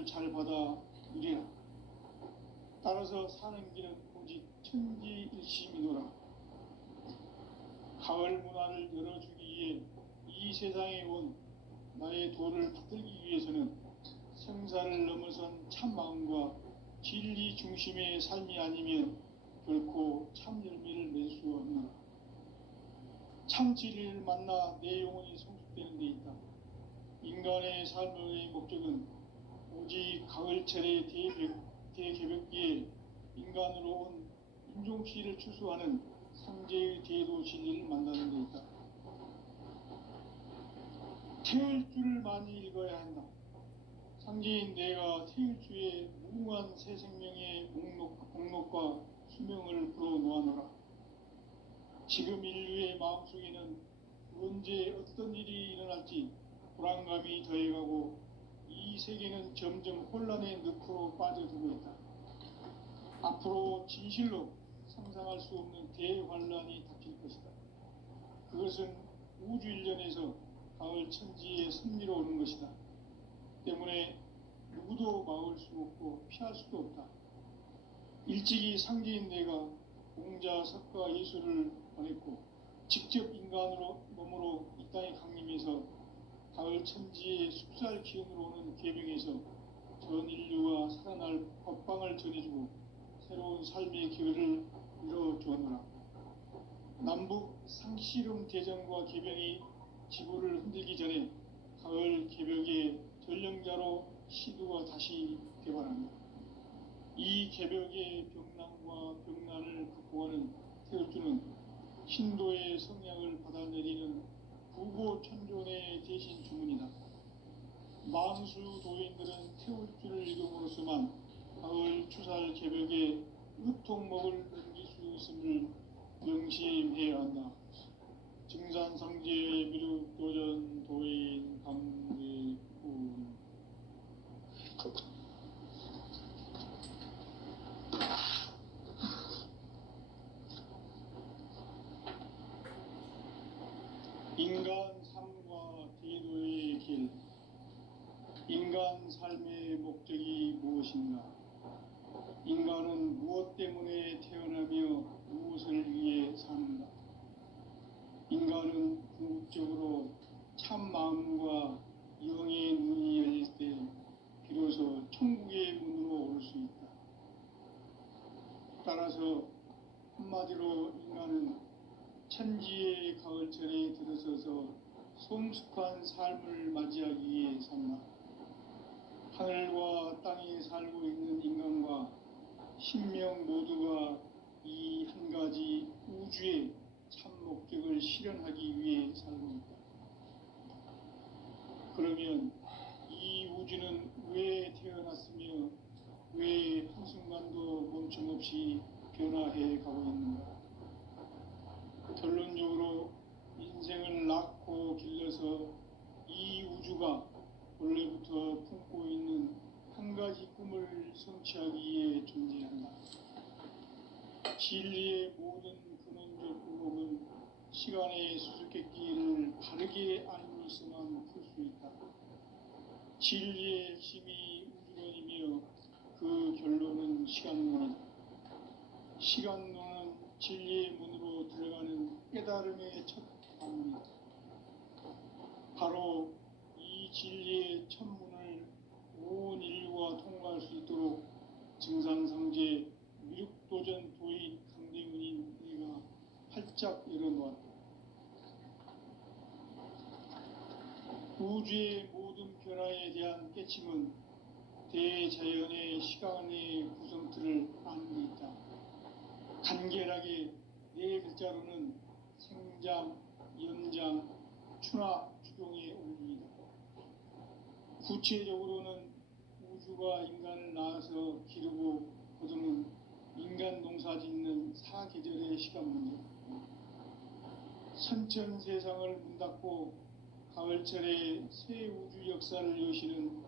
복을 잘 받아 누리라. 따라서 사는 길은 오직 천지일심이노라. 가을 문화를 열어주기 위해 이 세상에 온 나의 도를 받들기 위해서는 생사를 넘어선 참마음과 진리 중심의 삶이 아니면 결코 참 열매를 맺을 수 없노라. 참 진리를 만나 내 영혼이 성숙되는 데 있다. 인간의 삶의 목적은 오직 가을철의 대개벽기에 인간으로 온 인종시를 추수하는 상제의 대도 진리를 만나는 데 있다. 태일주를 많이 읽어야 한다. 상제인 내가 태일주의 무궁한 새 생명의 목록과 수명을 불어놓아노라. 지금 인류의 마음속에는 언제 어떤 일이 일어날지 불안감이 더해가고 이 세계는 점점 혼란의 늪으로 빠져들고 있다. 앞으로 진실로 상상할 수 없는 대환란이 닥칠 것이다. 그것은 우주 일련에서 가을 천지의 섭리로 오는 것이다. 때문에 누구도 막을 수 없고 피할 수도 없다. 일찍이 상제인 내가 공자, 석가, 예수를 보냈고 직접 인간으로 몸으로 이 땅에 강림해서 가을 천지의 숲살 기운으로 오는 계명에서 전 인류가 살아날 법방을 전해주고 새로운 삶의 기회를 이뤄주었노라. 남북 상씨름 대전과 계명이 지구를 흔들기 전에 가을 개벽의 전령자로 시두가 다시 개발합니다. 이 개벽의 병난과 병난을 극복하는 태울주는 신도의 성향을 받아내리는 부고천존의 대신 주문이다. 만수 도인들은 태울주를 읽음으로써만 가을 추살 개벽의 의통목을 넘길 수 있음을 명심해야 한다. 증산상제의 미륵도전 도인 감리군. 인간 삶과 대도의 길. 인간 삶의 목적이 무엇인가? 인간은 무엇 때문에 태어나며 무엇을 위해 사는가? 인간은 궁극적으로 참 마음과 영의 눈이 열릴 때 비로소 천국의 문으로 올 수 있다. 따라서 한마디로 인간은 천지의 가을철에 들어서서 성숙한 삶을 맞이하기 위해 산다. 하늘과 땅에 살고 있는 인간과 신명 모두가 이 한 가지 우주의 참 목적을 실현하기 위해 살고 있다. 그러면 이 우주는 왜 태어났으며 왜 한순간도 멈춤없이 변화해 가고 있는가? 결론적으로 인생을 낳고 길러서 이 우주가 원래부터 품고 있는 한 가지 꿈을 성취하기 위해 존재한다. 진리의 모든 근원적 의목은 시간의 수수께끼를 바르게 알므로서만 풀 수 있다. 진리의 핵심이 우주론이며 그 결론은 시간론이다. 시간론은 진리의 문으로 들어가는 깨달음의 첫 방문이다. 바로 이 진리의 첫 문을 온 인류가 통과할 수 있도록 증산상제 미륵도전 도인 강대문인 내가 활짝 열어놓았다. 우주의 모든 변화에 대한 깨침은 대자연의 시간의 구성틀을 아는 데 있다. 간결하게 네 글자로는 생장, 연장, 추나 추동의 원리이다. 구체적으로는 우주가 인간을 낳아서 기르고 거두는 인간 농사 짓는 사계절의 시간 문제. 선천 세상을 문 닫고 가을철에 새 우주 역사를 여시는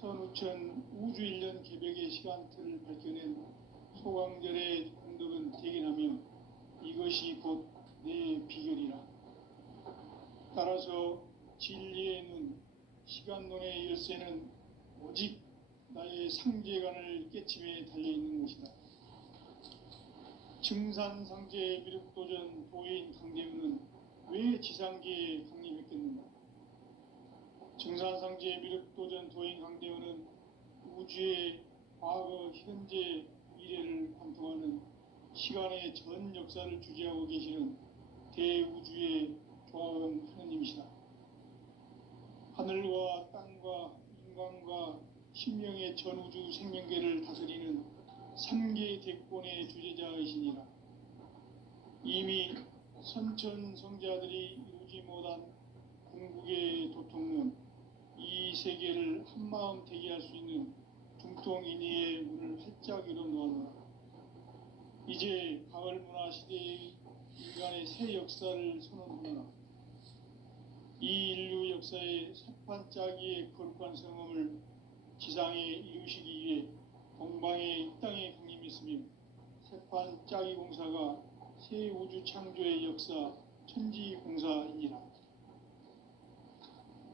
선우천 우주일년 개벽의 시간틀을 밝혀낸 소강절의 공덕은 대견하며 이것이 곧 내 비결이라. 따라서 진리의 눈, 시간론의 열쇠는 오직 나의 상제관을 깨침에 달려있는 것이다. 증산상제 미륵도전 도인 강대우는 왜 지상계에 강림했겠는가? 증산상제 미륵도전 도인 강대우는 우주의 과거, 현재, 미래를 관통하는 시간의 전 역사를 주재하고 계시는 대우주의 조화원 하느님이시다. 하늘과 땅과 인간과 신명의 전우주 생명계를 다스리는 삼계 대권의 주재자이시니라. 이미 선천성자들이 이루지 못한 궁극의 도통론, 이 세계를 한마음 대기할 수 있는 중통인의의 문을 활짝 열어놓아노라. 이제 가을 문화 시대의 인간의 새 역사를 선언하노라. 이 인류 역사의 새판짜기의 거룩한 성음을 지상에 이루시기 위해 동방의 이 땅에 강림했으며 새판짜기 공사가 새 우주 창조의 역사 천지공사이니라.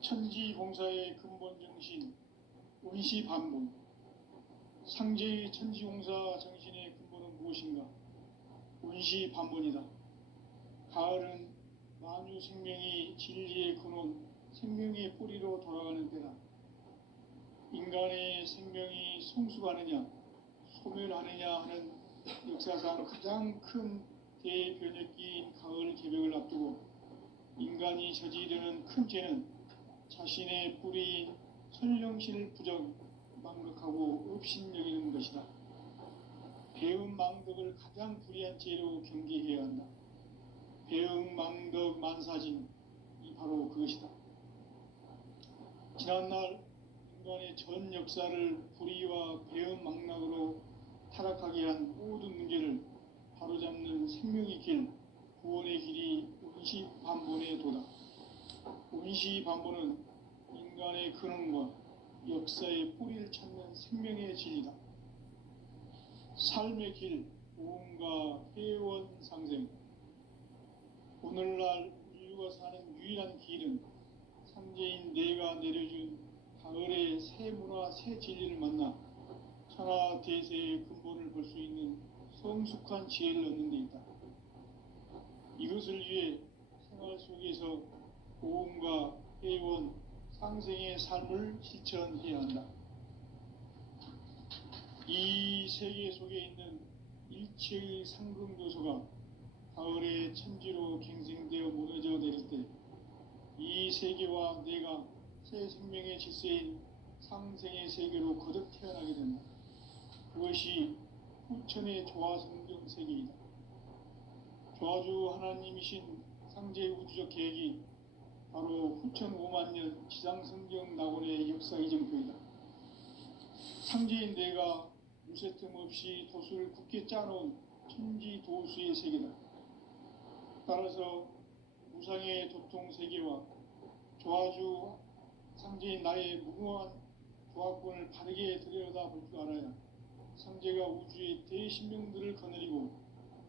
천지공사의 근본 정신 운시반본, 상제의 천지공사 정신의 근본은 무엇인가? 운시반본이다. 가을은 만유 생명이 진리의 근원, 생명의 뿌리로 돌아가는 때다. 인간의 생명이 성숙하느냐, 소멸하느냐 하는 역사상 가장 큰 대변혁기인 가을 개벽을 앞두고 인간이 저지르는 큰 죄는 자신의 뿌리인 선령신을 망각하고 업신여기는 것이다. 배은망덕을 가장 불의한 죄로 경계해야 한다. 배은망덕 만사진이 바로 그것이다. 지난날 인간의 전 역사를 불의와 배은망락으로 타락하게 한 모든 문제를 바로잡는 생명의 길, 구원의 길이 운시반본의 도다. 운시반본은 인간의 근원과 역사의 뿌리를 찾는 생명의 진리다. 삶의 길, 보험과 회원 상생. 오늘날 인류가 사는 유일한 길은 상제인 내가 내려준 가을의 새 문화, 새 진리를 만나 천하 대세의 근본을 볼 수 있는 성숙한 지혜를 얻는 데 있다. 이것을 위해 생활 속에서 보험과 회원, 상생의 삶을 실천해야 한다. 이 세계 속에 있는 일체의 상금도소가 가을의 천지로 갱생되어 무너져 내릴 때 이 세계와 내가 새 생명의 질서인 상생의 세계로 거듭 태어나게 된다. 그것이 후천의 조화성경 세계이다. 조화주 하나님이신 상제 우주적 계획이 바로 후천 5만년 지상성경 낙원의 역사 이정표이다. 상제인 내가 무쇠틈 없이 도수를 굳게 짜놓은 천지도수의 세계다. 따라서 무상의 도통 세계와 조화주 상제인 나의 무궁한 조화권을 바르게 들여다볼 줄 알아야 상제가 우주의 대신명들을 거느리고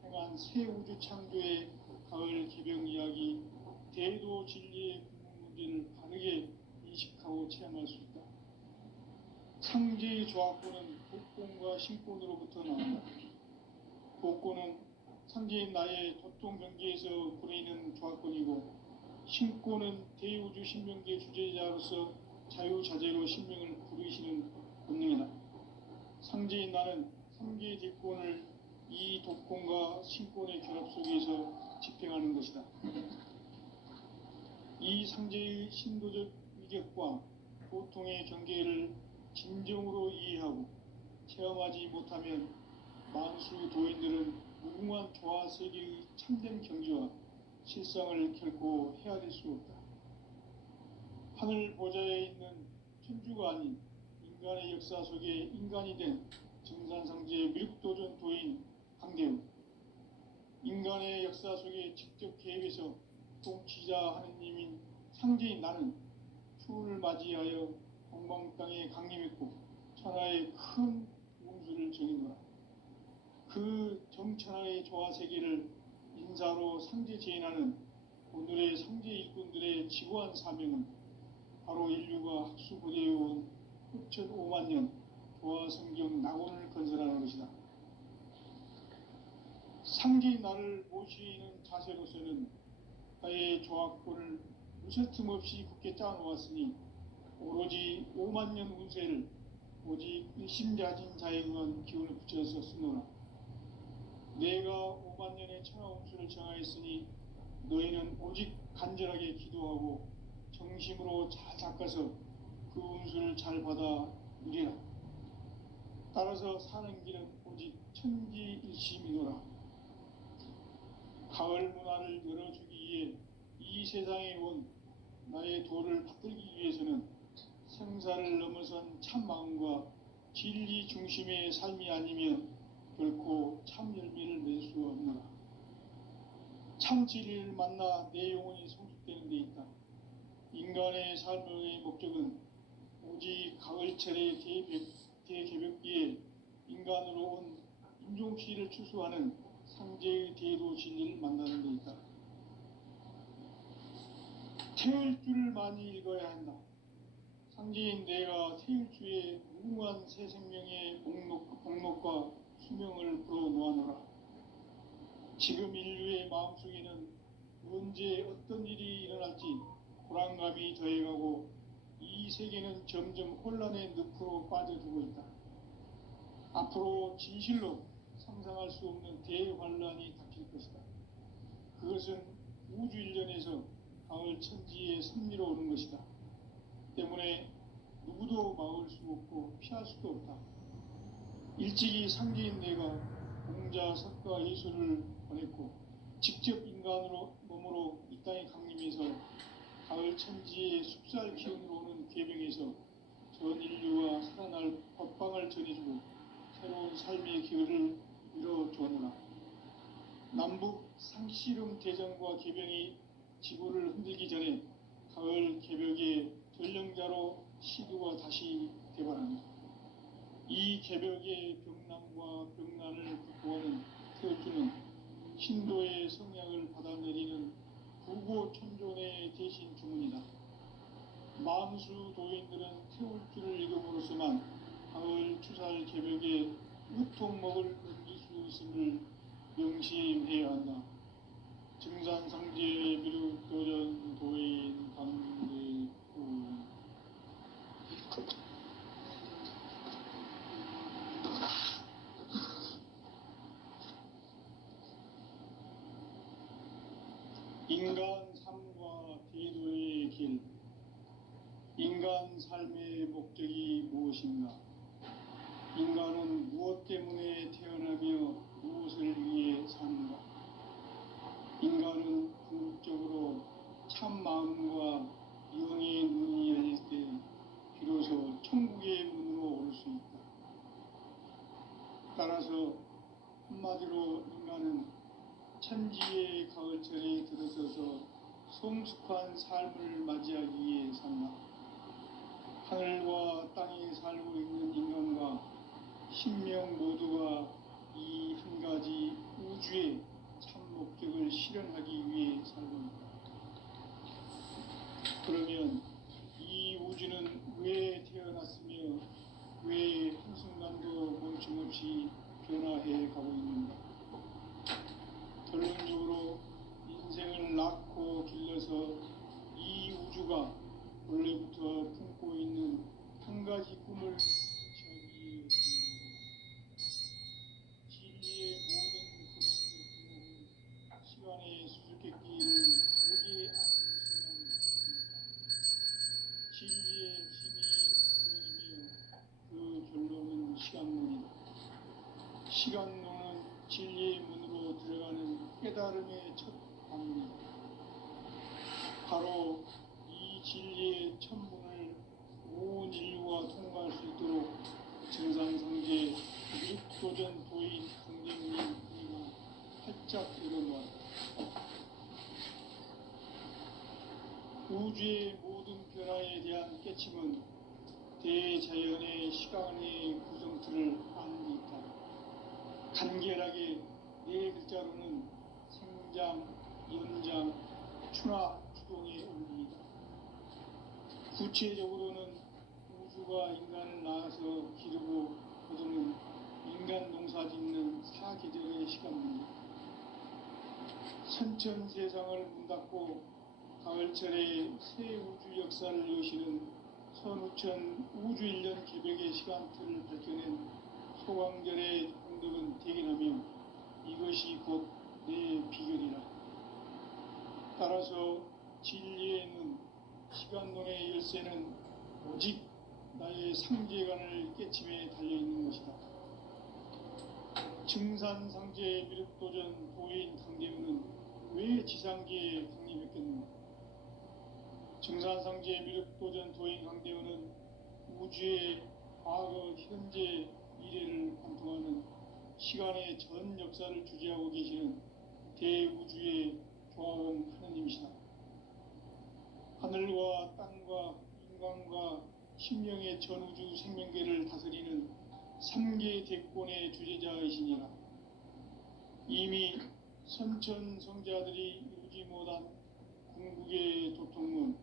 행한 새 우주 창조의 가을 개병 이야기, 대도 진리의 궁극 문제를 바르게 인식하고 체험할 수 있다. 상제의 조화권은 복권과 신권으로부터 나온다. 복권은 상제인 나의 도통 경계에서 부리는 조화권이고, 신권은 대우주 신명계 주제자로서 자유자재로 신명을 부르시는 본능이다. 상제인 나는 상계 대권을 이 독권과 신권의 결합 속에서 집행하는 것이다. 이 상제의 신도적 위격과 보통의 경계를 진정으로 이해하고 체험하지 못하면 만수 도인들은 무궁한 조화 세계의 참된 경지와 실상을 결코 헤아릴 수 없다. 하늘 보좌에 있는 천주가 아닌 인간의 역사 속에 인간이 된 증산상제 미륵도전 도인 강대우, 인간의 역사 속에 직접 개입해서 통치자 하느님인 상제인 나는 추운을 맞이하여 동방 땅에 강림했고 천하의 큰 운수를 정의노라. 그 정천하의 조화세계를 인사로 상제 제인하는 오늘의 상제 일꾼들의 지고한 사명은 바로 인류가 학수고대해온 후천 5만 년 도화성경 낙원을 건설하는 것이다. 상제의 나를 모시는 자세로서는 나의 조합권을 무쇠틈 없이 굳게 짜놓았으니 오로지 5만 년 운세를 오직 일심자진 자에 의한 기운을 붙여서 쓰노라. 내가 5만 년의 천하 운수를 정하였으니 너희는 오직 간절하게 기도하고 정심으로 잘 닦아서 그 운수를 잘 받아 누리라. 따라서 사는 길은 오직 천지일심이노라. 가을 문화를 열어주기 위해 이 세상에 온 나의 도를 받들기 위해서는 생사를 넘어선 참 마음과 진리 중심의 삶이 아니면 결코 참 열매를 맺을 수 없노라. 참 진리를 만나 내 영혼이 성숙되는 데 있다. 인간의 삶의 목적은 오직 가을철의 대개벽기에 인간으로 온 인종시를 추수하는 상제의 대도 진리를 만나는 데 있다. 태일주를 많이 읽어야 한다. 상제인 내가 태일주의 무궁한 새 생명의 목록과 수명을 불어놓아노라. 지금 인류의 마음속에는 언제 어떤 일이 일어날지 불안감이 더해가고 이 세계는 점점 혼란의 늪으로 빠져들고 있다. 앞으로 진실로 상상할 수 없는 대환란이 닥칠 것이다. 그것은 우주 일련에서 가을 천지의 섭리로 오는 것이다. 때문에 누구도 막을 수 없고 피할 수도 없다. 일찍이 상제인 내가 공자, 석가, 예수를 보냈고 직접 인간으로 몸으로 이 땅에 강림해서 가을 천지의 숲살 기운으로 오는 궤병에서 전 인류와 살아날 법방을 전해주고 새로운 삶의 기회를 이뤄주었노라. 남북 상씨름 대전과 궤병이 지구를 흔들기 전에 가을 개벽의 전령자로 시두가 다시 개발한다. 이 개벽의 병난과 병난을 극복하는 태울주는 신도의 성약을 받아내리는 부고천존의 대신 주문이다. 만수 도인들은 태울주를 읽음으로써만 가을 추살 개벽의 유통목을 넘길 수 있음을 명심해야 한다. 증산상제 미륵도전 도인 강대구. 인간 삶과 대도의 길. 인간 삶의 목적이 무엇인가? 인간은 무엇 때문에 태어나며 무엇을 위해 사는가? 인간은 궁극적으로 참 마음과 영의 눈이 열릴 때 비로소 천국의 문으로 올 수 있다. 따라서 한마디로 인간은 천지의 가을철에 들어서서 성숙한 삶을 맞이하기 위해 산다. 하늘과 땅에 살고 있는 인간과 신명 모두가 이 한 가지 우주의 참 목적을 실현하기 위해 살고 있다. 그러면 이 우주는 왜 태어났으며 왜 한순간도 멈춤없이 변화해 가고 있는가? 결론적으로 인생을 낳고 길러서 이 우주가 원래부터 품고 있는 한 가지 꿈을 저기에 진리의 모든 근원의 구멍은 시간의 수수께끼를 다르게 아는 시간입니다. 진리의 힘이 근원이며 그 결론은 시간론이다. 시간론은 진리의 문으로 들어가는 깨달음의 첫 방문이다. 바로 이 진리의 첫 문을 온 인류가 통과할 수 있도록 증산상제 미륵도전 도인 강대문이 활짝 열어놓았다. 우주의 모든 변화에 대한 깨침은 대자연의 시간의 구성틀을 아는 데 있다. 간결하게 네 글자로는 생장, 연장, 추나, 추동의 원리이다. 구체적으로는 우주가 인간을 낳아서 기르고 사계절의 시간입니다. 선천 세상을 문닫고 가을철에 새 우주 역사를 여시는 선우천 우주일년 개벽의 시간틀을 밝혀낸 소광절의 공덕은 대견하며 이것이 곧 내 비결이라. 따라서 진리에는 시간론의 열쇠는 오직 나의 상제관을 깨침에 달려있는 것이다. 증산상제 미륵도전 도인 강대우는 왜 지상계에 강림했겠는가? 증산상제 미륵도전 도인 강대우는 우주의 과거, 현재, 미래를 관통하는 시간의 전 역사를 주재하고 계시는 대우주의 조화원 하느님이시다. 하늘과 땅과 인간과 신명의 전우주 생명계를 다스리는 3계 대권의 주재자이시니라. 이미 선천 성자들이 이루지 못한 궁극의 도통문,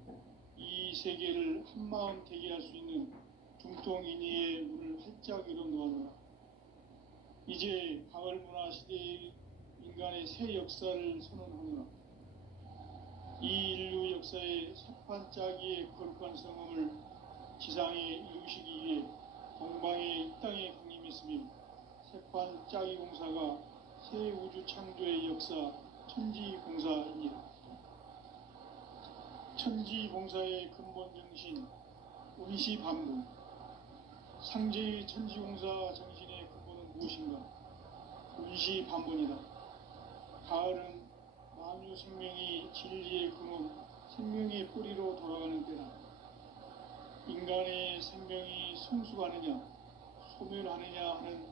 이 세계를 한마음 되게 할 수 있는 중통인의의 문을 활짝 열어놓았노라. 이제 가을문화 시대의 인간의 새 역사를 선언하노라. 이 인류 역사의 석판짜기의 거룩한 성음을 지상에 이루시기 위해 동방의 이 땅에 강림했으며 색판짜기 공사가 새 우주 창조의 역사 천지공사입니다. 천지공사의 근본 정신 운시반부, 상제의 천지공사 정신의 근본은 무엇인가? 운시반본이다. 가을은 만유 생명이 진리의 근원, 생명의 뿌리로 돌아가는 때다. 인간의 생명이 성숙하느냐, 소멸하느냐 하는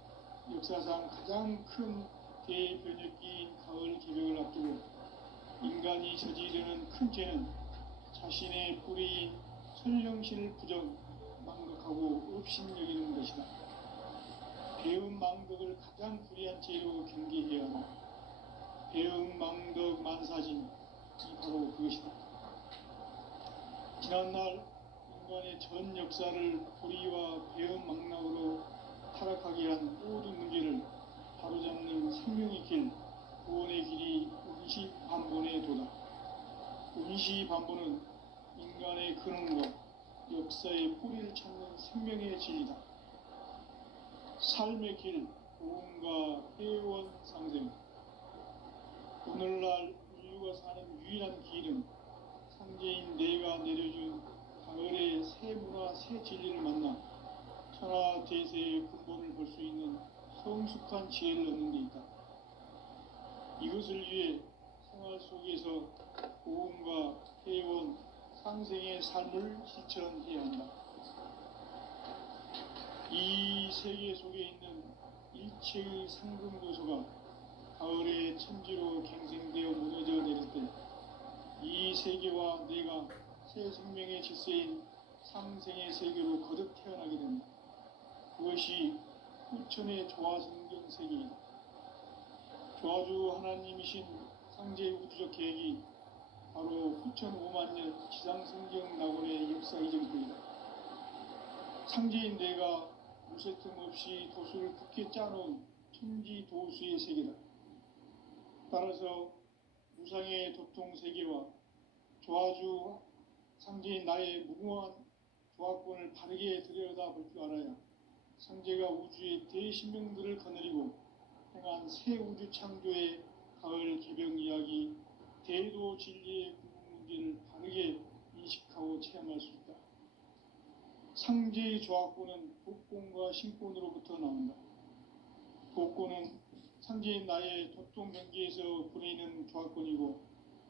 역사상 가장 큰 대변혁기인 가을 개벽을 앞두고 인간이 저지르는 큰 죄는 자신의 뿌리인 설령신을 부정, 망덕하고 업신여기는 것이다. 배은 망덕을 가장 불의한 죄로 경계해야 한다. 배응 망덕 만사진이 바로 그것이다. 지난날 인간의 전 역사를 불의와 배응 망락으로 타락하게 한 모든 문제를 바로잡는 생명의 길, 구원의 길이 운시반본의 도다. 운시반본은 인간의 근원과 역사의 뿌리를 찾는 생명의 진리다. 삶의 길, 고음과 회원 상생. 오늘날 인류가 사는 유일한 길은 상제인 내가 내려준 가을의 새 문화, 새 진리를 만나 천하 대세의 근본을 볼 수 있는 성숙한 지혜를 얻는 데 있다. 이것을 위해 생활 속에서 고음과 회원, 상생의 삶을 실천해야 한다. 이 세계 속에 있는 일체의 상승도서가 가을의 천지로 갱생되어 무너져 내릴 때 이 세계와 내가 새 생명의 질서인 상생의 세계로 거듭 태어나게 된다. 그것이 후천의 조화성경 세계이다. 조화주 하나님이신 상제 우주적 계획이 바로 후천 5만년 지상성경 낙원의 역사 이전부이다. 상제인 내가 무쇠틈 없이 도수를 굳게 짜놓은 천지 도수의 세계다. 따라서 무상의 도통 세계와 조화주 상제인 나의 무궁한 조화권을 바르게 들여다볼 줄 알아야 상제가 우주의 대신명들을 거느리고 행한 새 우주 창조의 가을 개벽 이야기, 대도 진리의 구분 문제를 바르게 인식하고 체험할 수 있다. 상제의 조화권은 복권과 신권으로부터 나온다. 복권은 상제인 나의 도통 경계에서 보내는 조화권이고,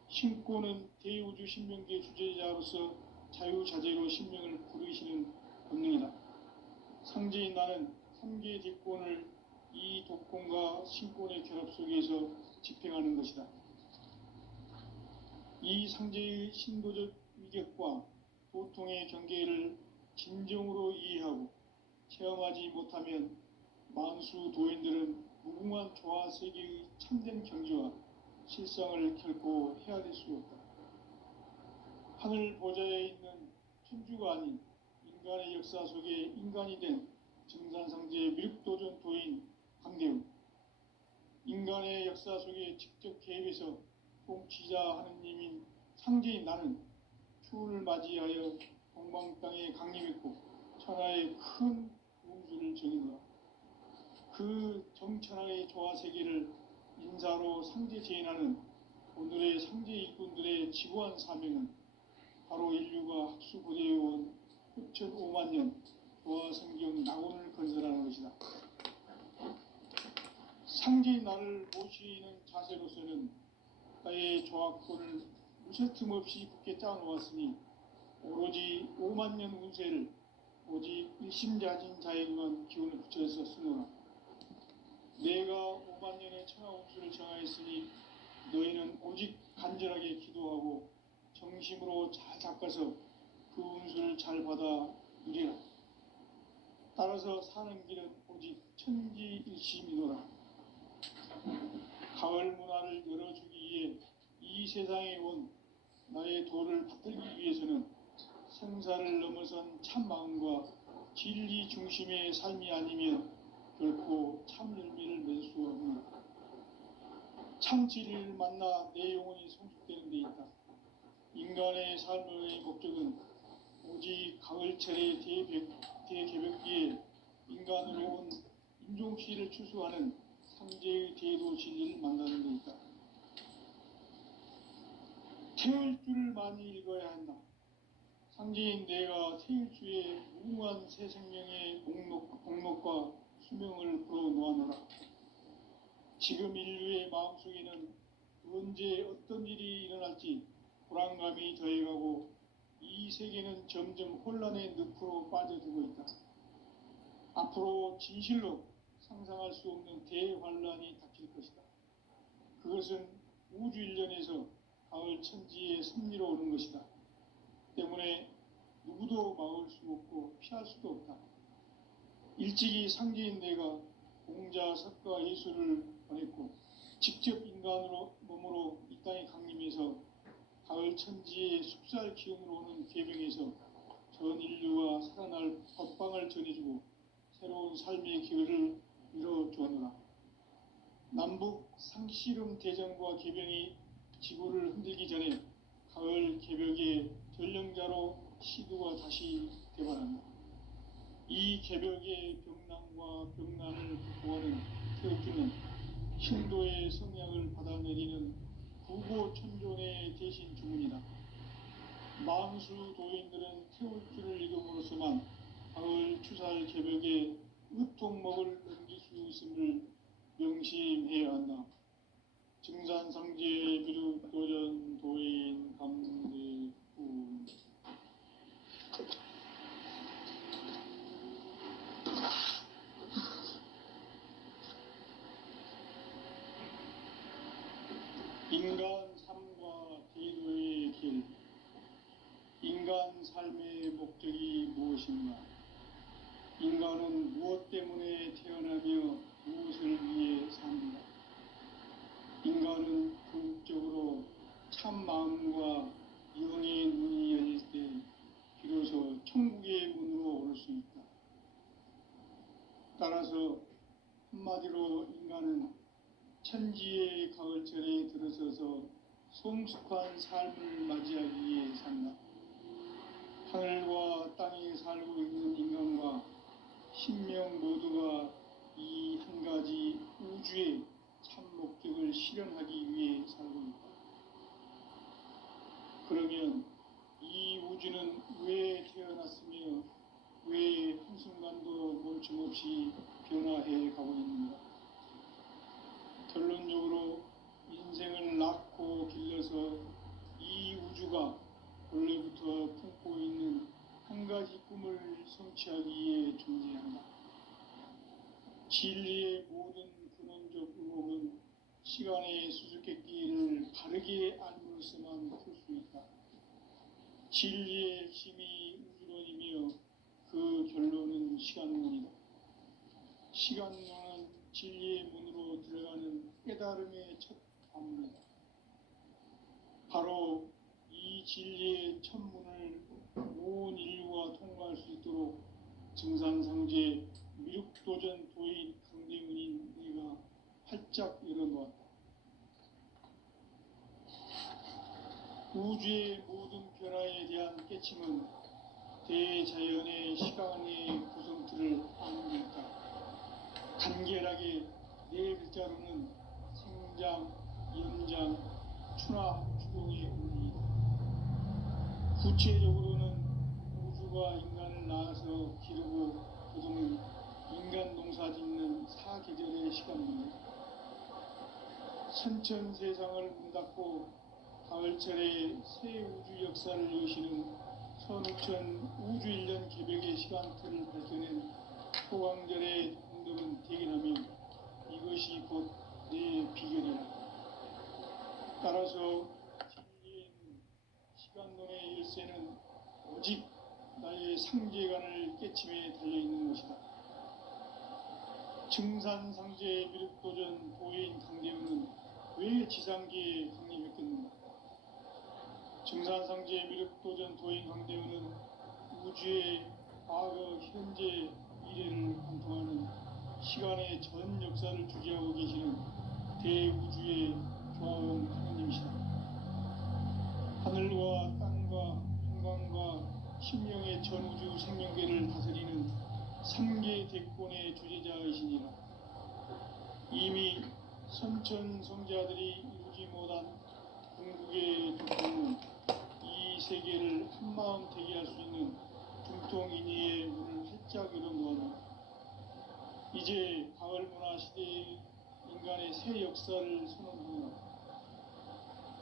신권은 대우주 신명계 주제자로서 자유자재로 신명을 부르시는 본능이다. 상제인 나는 3계 뒷권을 이 독권과 신권의 결합 속에서 집행하는 것이다. 이 상제의 신도적 위격과 도통의 경계를 진정으로 이해하고 체험하지 못하면 만수 도인들은 무궁한 조화 세계의 참된 경지와 실상을 결코 헤아릴 수 없다. 하늘 보좌에 있는 천주가 아닌 인간의 역사 속에 인간이 된 증산상제의 미륵도전 도인 강대우. 역사 속에 직접 개입해서 통치자 하느님인 상제인 나는 추운을 맞이하여 동방 땅에 강림했고 천하의 큰 운수를 정의노라. 그 정천하의 조화 세계를 인사로 상제 제인하는 오늘의 상제 일꾼들의 지구한 사명은 바로 인류가 학수고대해온 흡천 5만 년 조화 성경 낙원을 건설하는 것이다. 상제인 나를 모시는 자세로서는 나의 조화권을 무쇠틈 없이 굳게 짜놓았으니 오로지 5만 년 운세를 오직 일심자진 자에게만 기운을 붙여서 쓰노라. 내가 5만 년의 천하 운수를 정하였으니 너희는 오직 간절하게 기도하고 정심으로 잘 닦아서 그 운수를 잘 받아 누리라. 따라서 사는 길은 오직 천지일심이노라. 가을 문화를 열어주기 위해 이 세상에 온 나의 도를 받들기 위해서는 생사를 넘어선 참 마음과 진리 중심의 삶이 아니면 결코 참 열매를 맺을 수 없는 참 진리를 만나 내 영혼이 성숙되는 데 있다. 인간의 삶의 목적은 오직 가을철의 대개벽기에 인간으로 온 인종씨를 추수하는 상제의 대도 진리를 만나는 데 있다. 태울 줄을 많이 읽어야 한다. 상제인 내가 태일주의 무궁한 새 생명의 목록과 수명을 불어놓아노라. 지금 인류의 마음속에는 언제 어떤 일이 일어날지 불안감이 더해가고 이 세계는 점점 혼란의 늪으로 빠져들고 있다. 앞으로 진실로 상상할 수 없는 대환란이 닥칠 것이다. 그것은 우주 일련에서 가을 천지의 섭리로 오는 것이다. 때문에 누구도 막을 수 없고 피할 수도 없다. 일찍이 상제인 내가 공자, 석가, 예수를 보냈고 직접 인간으로 몸으로 이 땅에 강림해서 가을 천지의 숲살 기운으로 오는 계명에서 전 인류가 살아날 법방을 전해주고 새로운 삶의 기회를 이뤄주었노라. 남북 상씨름 대전과 계병이 지구를 흔들기 전에 가을 개벽의 전령자로 시두가 다시 되반한다. 이 개벽의 병난과 병난을 극복하는 태극주는 신도의 성향을 받아내리는 구고천존의 대신 주문이다. 만수 도인들은 태울주를 읽음으로써만 가을 추살 개벽에 으통목을 넘길 수 있음을 명심해야 한다. 증산상제 비루 도전 도인 감대구 인간 삶과 대도의 길. 인간 삶의 목적이 무엇인가? 인간은 무엇 때문에 태어나며 무엇을 위해 삽니다. 인간은 궁극적으로 참 마음과 영의 문이 열릴 때 비로소 천국의 문으로 오를 수 있다. 따라서 한마디로 인간은 천지의 가을철에 들어서서 성숙한 삶을 맞이하기 위해 산다. 하늘과 땅에 살고 있는 인간과 신명 모두가 이 한 가지 우주의 참 목적을 실현하기 위해 살고 있다. 그러면 이 우주는 왜 태어났으며 왜 한순간도 멈춤없이 변화해 가고 있는가? 결론적으로 인생을 낳고 길러서 이 우주가 원래부터 품고 있는 한 가지 꿈을 성취하기 위해 존재한다. 진리의 모든 근원적 의혹은 시간의 수수께끼를 바르게 알므로서만 풀 수 있다. 진리의 핵심이 우주론이며 그 결론은 시간론이다. 시간론은 진리의 문으로 들어가는 깨달음의 첫 관문이다. 바로 이 진리의 첫 문을 온 인류가 통과할 수 있도록 증산상제 미륵도전 도인 강대문인 네가 활짝 열어놓았다. 우주의 모든 변화에 대한 깨침은 대자연의 시간의 구성틀을 아닙니까? 간결하게 네 글자로는 생장, 연장, 추나 추동의 의미이다. 구체적으로는 우주가 인간을 낳아서 기르고 거두는 인간 농사 짓는 사계절의 시간 문제, 선천 세상을 문닫고 가을철에 새 우주 역사를 여시는 선우천 우주 1년 개벽의 시간틀을 밝혀낸 소강절의 공덕은 대견하며 이것이 곧 내 비결이라. 따라서 진리의 시간론의 열쇠는 오직 나의 상제관을 깨침에 달려있는 것이다. 증산상제 미륵도전 도인 강대우는 왜 지상계에 강림했겠는가? 증산상제 미륵도전 도인 강대우는 우주의 과거, 현재, 미래를 관통하는 시간의 전 역사를 주재하고 계시는 대우주의 조화원 하나님이시다. 하늘과 땅과 인간과 신명의 전우주 생명계를 다스리는 3계 대권의 주재자이시니라. 이미 선천성자들이 이루지 못한 궁극의 두통은 이 세계를 한마음 되게 할 수 있는 중통인의의 문을 활짝 열어놓았다. 이제 가을 문화 시대의 인간의 새 역사를 선언합니다.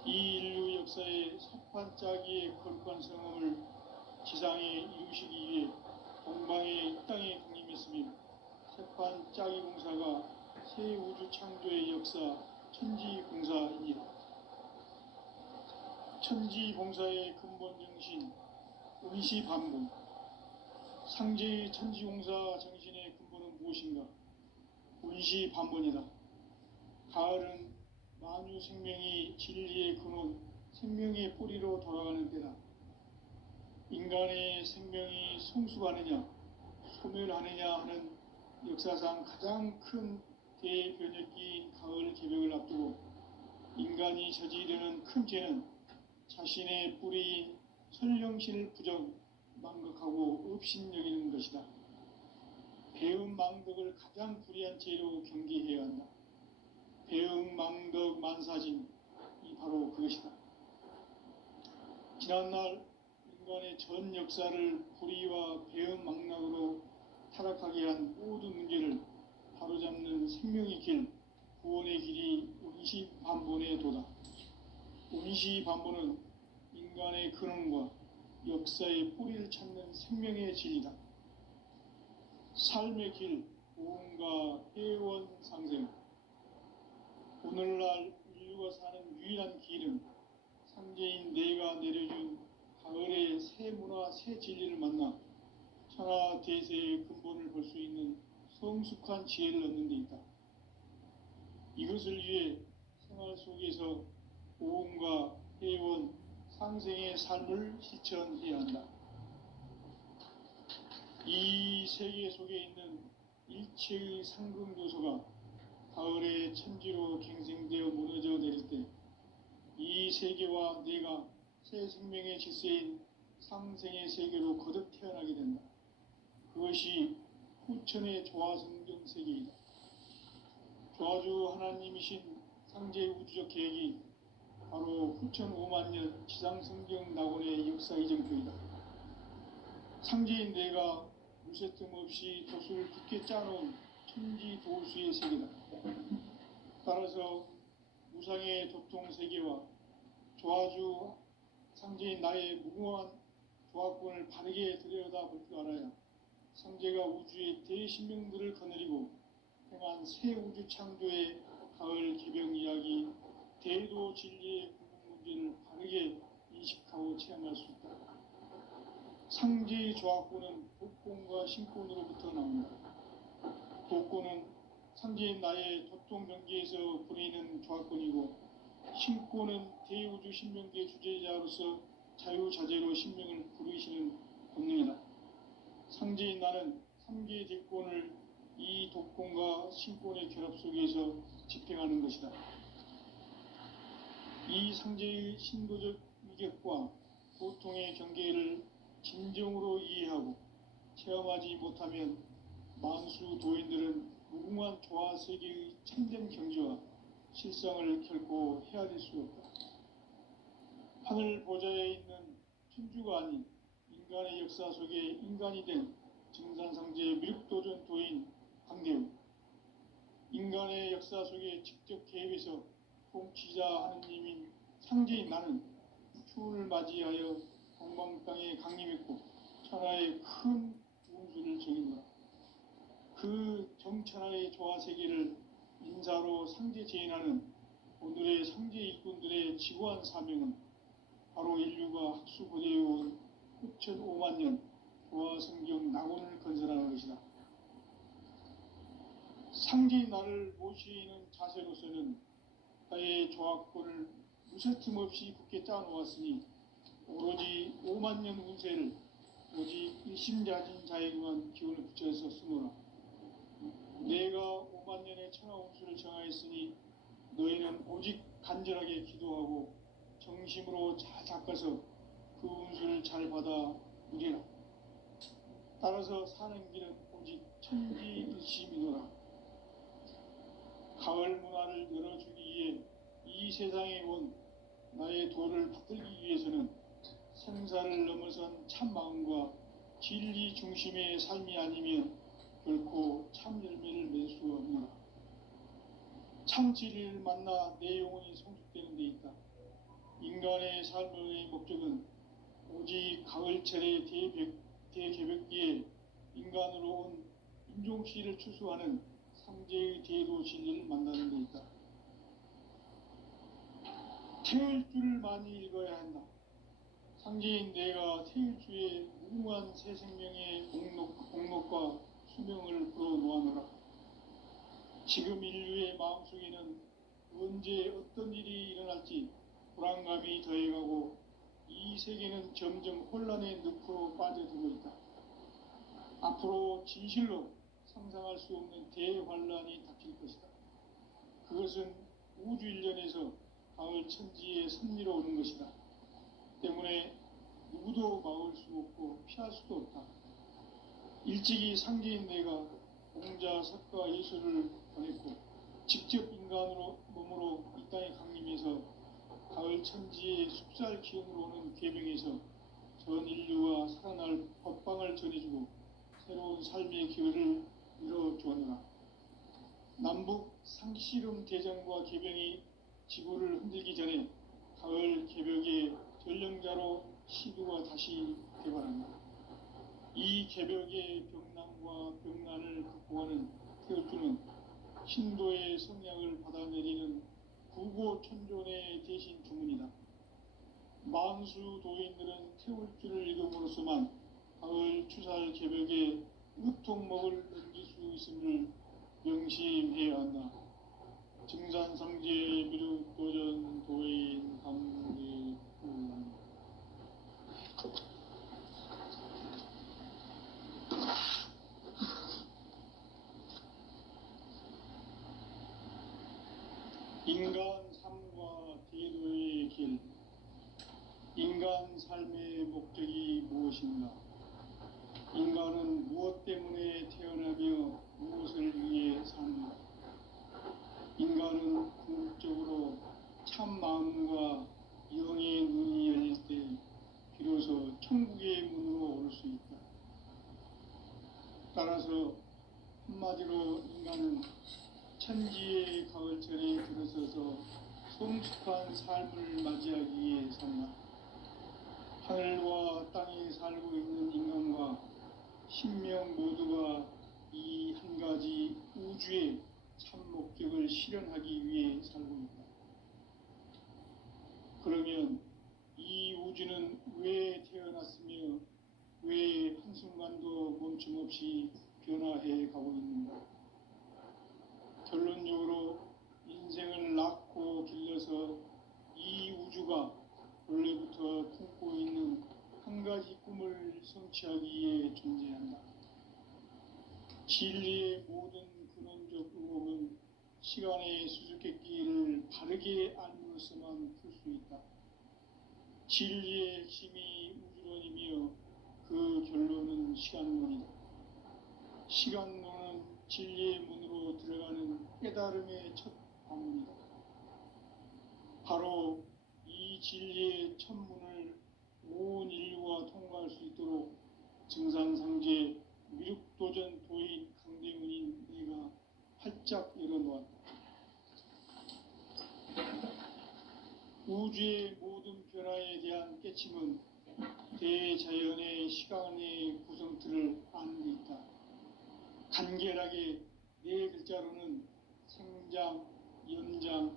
이 인류 역사의 첫 반짝이의 거룩한 성험을 지상에 이루시기 위해 동방의 이 땅에 강림했으며 새반짝이 공사가 새 우주 창조의 역사 천지공사입니다. 천지공사의 근본 정신 운시반본, 상제의 천지공사 정신의 근본은 무엇인가? 운시반본이다. 가을은 만유 생명이 진리의 근원, 생명의 뿌리로 돌아가는 때다. 인간의 생명이 성숙하느냐, 소멸하느냐 하는 역사상 가장 큰 대변혁기인 가을 개벽을 앞두고 인간이 저지르는 큰 죄는 자신의 뿌리인 선령신을 부정, 망각하고 업신여기는 것이다. 배음 망덕을 가장 불의한 죄로 경계해야 한다. 배음 망덕 만사진이 바로 그것이다. 지난날 인간의 전 역사를 불의와 배음 망락으로 타락하게 한 모든 문제를 바로잡는 생명의 길, 구원의 길이 운시반본의 도다. 운시반본은 인간의 근원과 역사의 뿌리를 찾는 생명의 진리다. 삶의 길, 보험과 회원 상생. 오늘날 인류가 사는 유일한 길은 상제인 내가 내려준 가을의 새 문화, 새 진리를 만나 천하 대세의 근본을 볼 수 있는 성숙한 지혜를 얻는 데 있다. 이것을 위해 생활 속에서 보험과 회원, 상생의 삶을 실천해야 한다. 이 세계 속에 있는 일체의 상승요소가 가을의 천지로 갱생되어 무너져 내릴 때 이 세계와 내가 새 생명의 질서인 상생의 세계로 거듭 태어나게 된다. 그것이 후천의 조화성경 세계이다. 조화주 하나님이신 상제 우주적 계획이 바로 후천 5만년 지상성경 낙원의 역사 이정표이다. 상제인 내가 무쇠뜸 없이 돛을 굳게 짜놓은 천지 도수의 세계다. 따라서 무상의 도통 세계와 조화주 상제인 나의 무궁한 조화권을 바르게 들여다볼 줄 알아야 상제가 우주의 대신명들을 거느리고 행한 새 우주 창조의 가을 개벽 이야기, 대도 진리의 궁극 문제를 바르게 인식하고 체험할 수 있다. 상제의 조화권은 독권과 신권으로부터 나온다. 독권은 상제인 나의 도통 경계에서 부리는 조화권이고, 신권은 대우주 신명계 주제자로서 자유자재로 신명을 부르시는 본능이다. 상제인 나는 3계 대권을 이 독권과 신권의 결합 속에서 집행하는 것이다. 이 상제의 신도적 위격과 고통의 경계를 진정으로 이해하고 체험하지 못하면 만수 도인들은 무궁한 조화 세계의 참된 경지와 실상을 결코 헤아릴 수 없다. 하늘 보좌에 있는 천주가 아닌 인간의 역사 속에 인간이 된 증산상제 미륵도전 도인 강대우, 인간의 역사 속에 직접 개입해서 통치자 하느님인 상제인 나는 추운을 맞이하여 동방 땅에 강림했고 천하의 큰 운수를 정인다. 그 정천하의 조화 세계를 인사로 상제 제인하는 오늘의 상제 일꾼들의 지구한 사명은 바로 인류가 학수고대해온 9,500만 년 조화 성경 낙원을 건설하는 것이다. 상제인 나를 모시는 자세로서는 나의 조화권을 무쇠 틈 없이 굳게 짜놓았으니 오로지 5만 년 운세를 오직 일심자진 자에게만 기운을 붙여서 쓰노라. 내가 5만 년의 천하 운수를 정하였으니 너희는 오직 간절하게 기도하고 정심으로 잘 닦아서 그 운수를 잘 받아 누리라. 따라서 사는 길은 오직 천지일심이노라. 가을 문화를 열어주기 위해 이 세상에 온 나의 도를 받들기 위해서는 생사를 넘어선 참 마음과 진리 중심의 삶이 아니면 결코 참 열매를 맺을 수 없노라. 참 진리를 만나 내 영혼이 성숙되는 데 있다. 인간의 삶의 목적은 오직 가을철의 대개벽기에 인간으로 온 인종씨를 추수하는 상제의 대도 진리를 만나는 데 있다. 태을 줄을 많이 읽어야 한다. 상제인 내가 태일주의 무궁한 새 생명의 공록과 수명을 불어놓아노라. 지금 인류의 마음속에는 언제 어떤 일이 일어날지 불안감이 더해가고 이 세계는 점점 혼란의 늪으로 빠져들고 있다. 앞으로 진실로 상상할 수 없는 대환란이 닥칠 것이다. 그것은 우주 일련에서 가을 천지에 섭리로 오는 것이다. 때문에 누구도 막을 수 없고 피할 수도 없다. 일찍이 상제인 내가 공자, 석가, 예수를 보냈고 직접 인간으로 몸으로 이 땅에 강림해서 가을 천지의 숲살 기운으로 오는 계명에서 전 인류와 살아날 법방을 전해주고 새로운 삶의 기회를 이뤄주었노라. 남북 상씨름 대전과 계병이 지구를 흔들기 전에 가을 개벽의 전령자로 시두가 다시 개발한다. 이 개벽의 병난과 병난을 극복하는 태울주는 신도의 성향을 받아내리는 구고천존의 대신 주문이다. 만수 도인들은 태울주를 읽음으로써만 가을 추살 개벽에 으통목을 넘길 수 있음을 명심해야 한다. 증산상제 미륵도전 도인 감리 인간 삶과 대도의 길. 인간 삶의 목적이 무엇인가? 인간은 무엇 때문에 태어나며 무엇을 위해 사는가? 인간은 궁극적으로 참 마음과 영의 눈이 열릴 때 비로소 천국의 문으로 올 수 있다. 따라서 한마디로 인간은 천지의 가을철에 들어서서 성숙한 삶을 맞이하기 위해 산다. 하늘과 땅에 살고 있는 인간과 신명 모두가 이 한 가지 우주의 참 목적을 실현하기 위해 살고 있다. 그러면 이 우주는 왜 태어났으며 왜 한순간도 멈춤없이 변화해 가고 있는가? 결론적으로 인생을 낳고 길러서 이 우주가 원래부터 품고 있는 한 가지 꿈을 성취하기 위해 존재한다. 진리의 모든 근원적 의혹은 시간의 수수께끼를 바르게 알므로서만 풀 수 있다. 진리의 핵심이 우주론이며 그 결론은 시간론이다. 시간론은 진리의 문으로 들어가는 깨달음의 첫 방문이다. 바로 이 진리의 첫 문을 온 인류가 통과할 수 있도록 증산상제 미륵도전 도인 강대문인 내가 활짝 열어놓았다. 우주의 모든 변화에 대한 깨침은 대자연의 시간의 구성틀을 아는 데 있다. 간결하게 네 글자로는 생장, 연장,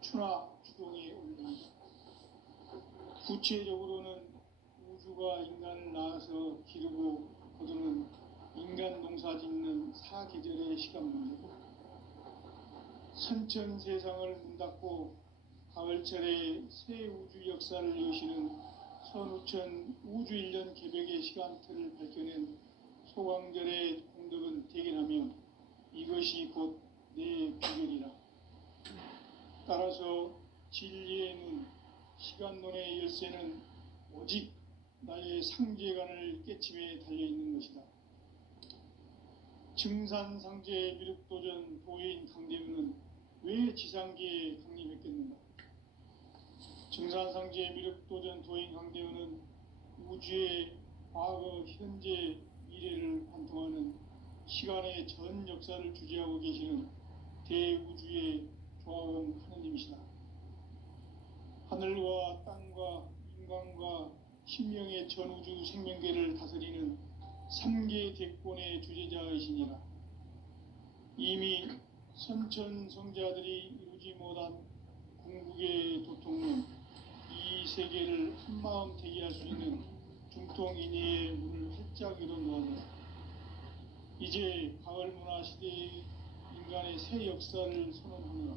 추나 추동에 올린다. 구체적으로는 우주가 인간을 낳아서 기르고 거두는 인간 농사 짓는 사계절의 시간 문제고, 선천 세상을 문 닫고 가을철에 새 우주 역사를 여시는 선우천 우주 1년 개벽의 시간틀을 밝혀낸 소광절의 공덕은 대견하며 이것이 곧 내 비결이라. 따라서 진리의 문, 시간론의 열쇠는 오직 나의 상제관을 깨침에 달려있는 것이다. 증산상제 미륵도전 도인 강대문은 왜 지상계에 강림했겠는가? 증산상제 미륵도전 도인 강대문은 우주의 과거, 현재, 미래를 관통하는 시간의 전 역사를 주재하고 계시는 대우주의 조화원 하느님이시다. 하늘과 땅과 인간과 신명의 전우주 생명계를 다스리는 3계 대권의 주재자이시니라. 이미 선천성자들이 이루지 못한 궁극의 도통론, 이 세계를 한마음 대기할 수 있는 중통인의의 문을 활짝 열어놓았다. 이제 가을 문화 시대의 인간의 새 역사를 선언하노라.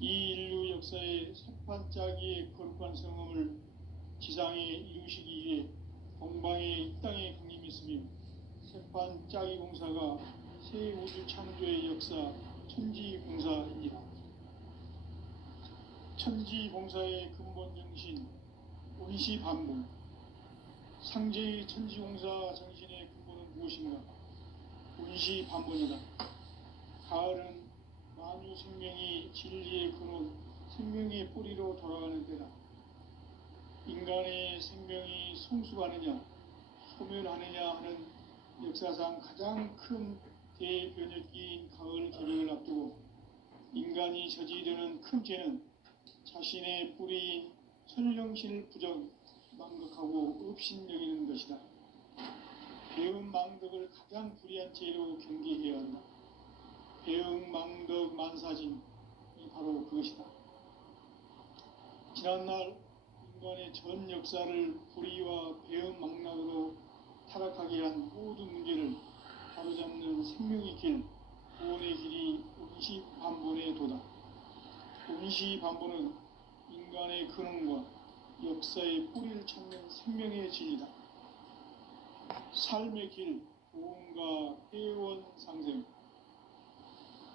이 인류 역사의 새판짜기의 거룩한 성험을 지상에 이루시기 위해 동방의 이 땅에 강림했으며, 새판짜기 공사가 새 우주 창조의 역사 천지공사이니라. 천지공사의 근본 정신 온시반본, 상제의 천지공사 정신의 근본은 무엇인가? 온시반본이다. 가을은 만유 생명이 진리의 근원, 생명의 뿌리로 돌아가는 때다. 인간의 생명이 성숙하느냐, 소멸하느냐 하는 역사상 가장 큰 대변혁기인 가을 개벽을 앞두고 인간이 저지르는 큰 죄는 자신의 뿌리인 설령신을 부정, 망극하고 업신여기는 것이다. 배은 망덕을 가장 불의한 죄로 경계해야 한다. 배응 망덕 만사진이 바로 그것이다. 지난날 인간의 전 역사를 불의와 배응 망락으로 타락하게 한 모든 문제를 바로잡는 생명의 길, 구원의 길이 온시반본의 도다. 온시반본은 인간의 근원과 역사의 뿌리를 찾는 생명의 진리다. 삶의 길, 구원과 회원 상생.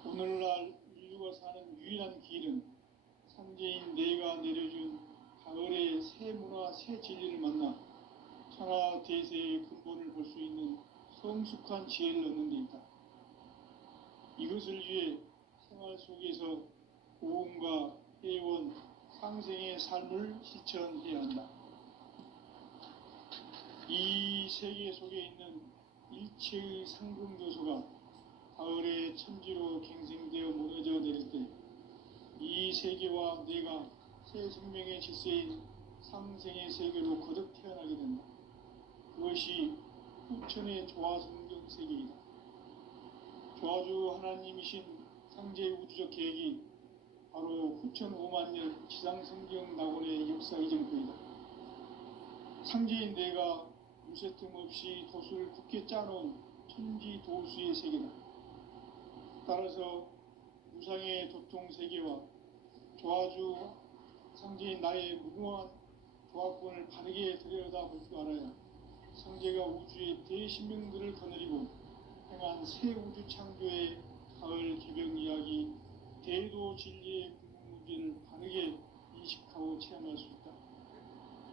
오늘날 인류가 사는 유일한 길은 상제인 내가 내려준 가을의 새 문화, 새 진리를 만나 천하 대세의 근본을 볼 수 있는 성숙한 지혜를 얻는 데 있다. 이것을 위해 생활 속에서 고음과 회원, 상생의 삶을 실천해야 한다. 이 세계 속에 있는 일체의 상금교소가 가을의 천지로 갱생되어 무너져 내릴 때 이 세계와 내가 새 생명의 질서인 상생의 세계로 거듭 태어나게 된다. 그것이 후천의 조화성경 세계이다. 조화주 하나님이신 상제의 우주적 계획이 바로 후천 5만 년 지상성경 낙원의 역사 이정표이다. 상제인 내가 유세틈 없이 도수를 굳게 짜놓은 천지 도수의 세계다. 따라서 무상의 도통 세계와 조화주 상제인 나의 무궁한 조화권을 바르게 들여다볼 줄 알아야 상제가 우주의 대신명들을 거느리고 행한 새 우주 창조의 가을 개벽 이야기, 대도 진리의 궁극 문제를 바르게